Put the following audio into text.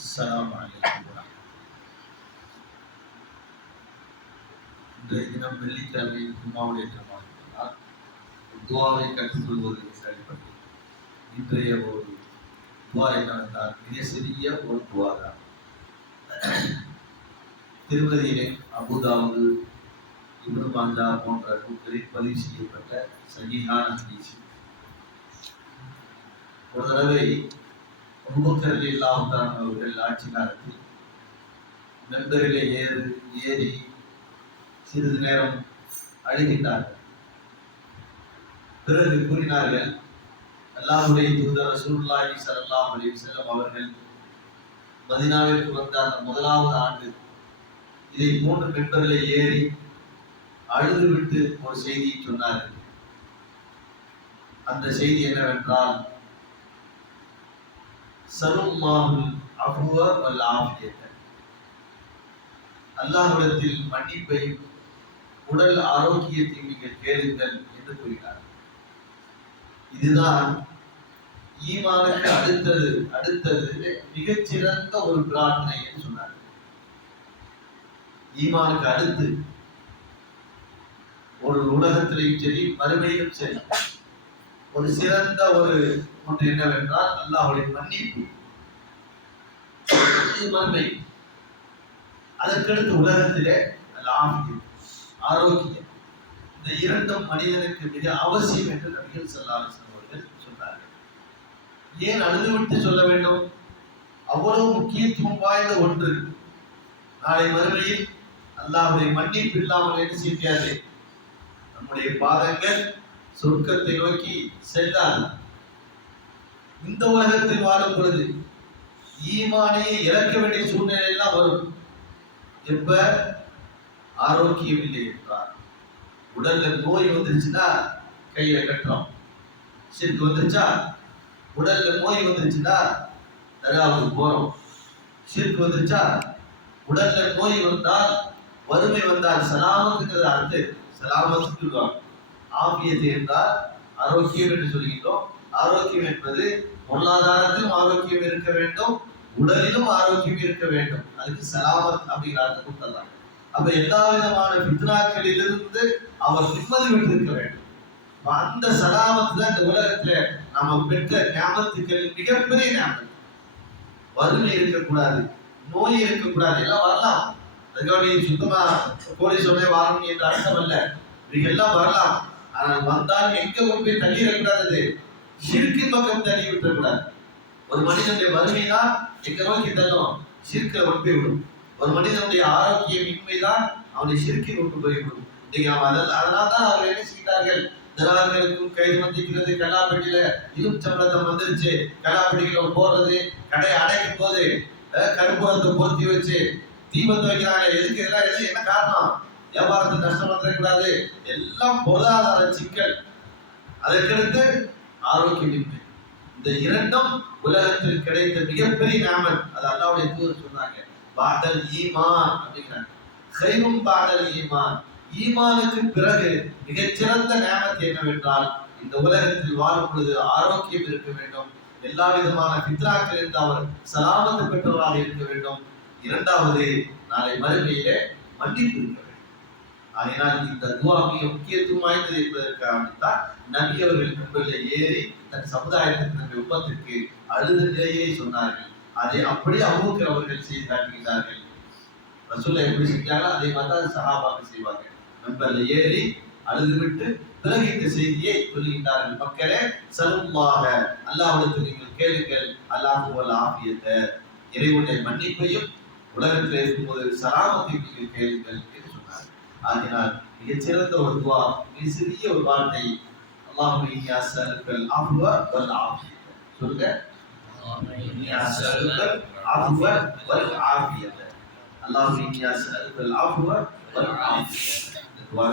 அஸ்ஸலாமு அலைக்கும் வரஹ்மத்துல்லாஹி. இன்றைய தினம் வெள்ளிக்கிழமை ஜும்மாவுடைய ஜமாஅத்தினால் துஆவை கற்றுக்கொள்வது அடிப்படை. இன்றைய ஒரு துஆ என்னவென்றால் மிக சிறிய ஒரு துஆ தான். திருமதியிலே அபூதாவுது, இப்னு மாஜா போன்ற நூல்களில் பதிவு செய்யப்பட்ட சஹீஹான ஹதீஸ். ஒரு தடவை அபூபக்கர் ரலியல்லாஹு தஆலா அவர்கள் ஆட்சி காலத்தில் மெம்பரிலே ஏறி சிறிது நேரம் அழுகின்றார்கள். பிறகு கூறினார்கள், அல்லாஹ்வுடைய தூதர் ரசூலுல்லாஹி ஸல்லல்லாஹு அலைஹி வஸல்லம் அவர்கள் மதீனாவிற்கு வந்த அந்த முதலாவது ஆண்டு இதை போன்ற மெம்பரிலே ஏறி அழுதுவிட்டு ஒரு செய்தியை சொன்னார்கள். அந்த செய்தி என்னவென்றால், சலுல்லாஹுல் அஃப்வ வல் ஆஃபியத, அல்லாஹ்விடத்தில் மன்னிப்பையும் உடல் ஆரோக்கியத்தையும் நீங்கள் கேளுங்கள் என்று கூறினார். இதுதான் ஈமானுக்கு அடுத்தது மிகச்சிறந்த ஒரு பிரார்த்தனை என்று சொன்னார். ஈமானுக்கு அடுத்து ஒரு உலகத்திலையும் சரி மறுமையிலும் சரி ஒரு சிறந்த ஒரு ஒன்று என்னவென்றால் அல்லாஹ்வுடைய மன்னிப்பு. இது மறுமை. அதற்கடுத்து உலகத்திலே ஆரோக்கியம். இந்த இரண்டும் மனிதனுக்கு மிக அவசியம் என்று நபிகள் ஸல்லல்லாஹு அலைஹி வஸல்லம் அவர்கள் சொன்னார்கள். ஏன் அழுதுவிட்டு சொல்ல வேண்டும்? அவ்வளவு முக்கியத்துவம் வாய்ந்த ஒன்று. நாளை மறுமையில் அல்லாஹ்வுடைய மன்னிப்பு இல்லாமல் என்ன செய்யாது, நம்முடைய பாதங்கள் சொர்க்கத்தை நோக்கி செல்லாது. இந்த உலகத்தில் வாழும் பொழுது ஈமானையே இழக்க வேண்டிய சூழ்நிலை எல்லாம் வரும். எப்ப ஆரோக்கியம் இல்லை என்றால், உடல்ல நோய் வந்துருச்சுன்னா கையில கட்டுறோம். ஷிர்க் வந்துருச்சா, உடல்ல நோய் வந்துருச்சுன்னா தர்காவுக்கு போறோம். ஷிர்க் வந்துருச்சா, உடல்ல நோய் வந்தால் வறுமை வந்தால் சலாமத்துங்கிறது அடுத்து சலாமத்துக்கு சொல்லுவாங்க. ஆபியத்து என்றால் ஆரோக்கியம் என்று சொல்கிறோம். ஆரோக்கியம் என்பது பொருளாதாரத்திலும் ஆரோக்கியம் இருக்க வேண்டும், உடலிலும் ஆரோக்கியம் இருக்க வேண்டும். அதுக்கு சலாமத் அப்படிங்கிற அர்த்தம் கொடுத்தலாம். அப்ப எல்லா விதமான பித்னாக்களிலிருந்து அவர் நிம்மதி விட்டு இருக்க வேண்டும். அந்த சலாமத்துல இந்த உலகத்துல நம்ம பெற்ற ஞாபகத்துக்களில் மிகப்பெரிய ஞாபகம். வறுமை இருக்கக்கூடாது, நோய் இருக்கக்கூடாது. எல்லாம் வரலாம், அதுக்காக சுத்தமா போலீஸ் வாழணும் என்ற அர்த்தம் அல்ல. இவைகள்லாம் வரலாம். ஆனால் வந்தாலும் எங்க கொண்டு போய் தள்ளிடக்கூடாது, ஷிர்கின் பக்கம் தள்ளி விட்டுறக்கூடாது. ஒரு மனிதனுடைய வறுமைதான் எங்க நோக்கி தள்ளும், ஷிர்கை கொண்டு போய் விடும். ஒரு மனிதனுடைய ஆரோக்கியம் இன்மைதான் அவனை ஷிர்கில் கொண்டு போய் விடும். அதனால்தான் அவர் என்ன செய்கிறார்கள், திராவிடர்களுக்கும் கைது வந்திருக்கிறது. கல்லாப்பட்டியில இரும்பு சம்பளத்தம் வந்துருச்சு, கல்லாப்பட்டியில போடுறது, கடை அடைக்கும் போது கருப்பூரத்தை பொருத்தி வச்சு தீபத்தை வைக்கிறாங்க. எதுக்கு இதெல்லாம் என்ன காரணம்? வியாபாரத்துக்கு நஷ்டம் வந்துடக்கூடாது. எல்லாம் பொருளாதார சிக்கல். அதற்கடுத்து ஆரோக்கியமின்மை. இந்த இரண்டும் உலகத்தில் கிடைத்த மிகப்பெரிய ஞாபகம். அது அல்லாஹ்வுடைய தூதர் சொன்னாங்க, பாதல் ஈமான் அப்படிங்கிறாங்க. கைரும் பாதல் ஈமான். ஈமானுக்கு பிறகு மிகச்சிறந்த ஞாபகம் என்னவென்றால், இந்த உலகத்தில் வாழும் பொழுது ஆரோக்கியம் இருக்க வேண்டும், எல்லா விதமான பித்ராக்கள் இருந்து அவர் சலாமத்து பெற்றவராக இருக்க வேண்டும். இரண்டாவது, நாளை மறுமையிலே மன்னிப்பு இருக்க வேண்டும். அதனால் இந்த துஆ மிக முக்கியத்துவம் வாய்ந்தது என்பதற்காகத்தான் நபி அவர்கள் மெம்பரில் ஏறி தன் சமுதாயத்திற்கு, தன்னுடைய உம்மத்திற்கு அழுத நிலையை சொன்னார்கள். அதை அப்படியே அபூபக்கர் அவர்கள் செய்து காட்டுகிறார்கள். ரசூலுல்லாஹ் எப்படி செஞ்சாங்களோ அதே மாதிரி தான் சஹாபாக்கள் செய்வாங்க. மெம்பரில் ஏறி அழுதுவிட்டு பிறகு இந்த செய்தியை சொல்லுகின்றார்கள். மக்களே, சலுல்லாஹ, அல்லாஹ்விடத்தில் நீங்கள் கேளுங்கள், அல்லாஹு வல் ஆஃபியத, இறைவனுடைய மன்னிப்பையும் உலகத்தில் இருக்கும்போது சலாமத்தையும் நீங்கள் கேளுங்கள் என்று சொன்னார். ஆகினால் மிகச்சிறந்த ஒரு துஆ, மிக சிறிய ஒரு வார்த்தை, அல்லாஹும்ம இன்னி அஸ்அலுக்கல் அஃப்வ வல் ஆஃபியத. சொல்லுங்க, இன்னி அஸ்அலுக்கல் அஃப்வ வல் ஆஃபியத. அல்லாஹும்ம இன்னி அஸ்அலுக்கல் அஃப்வ வல் ஆஃபியத. துஆ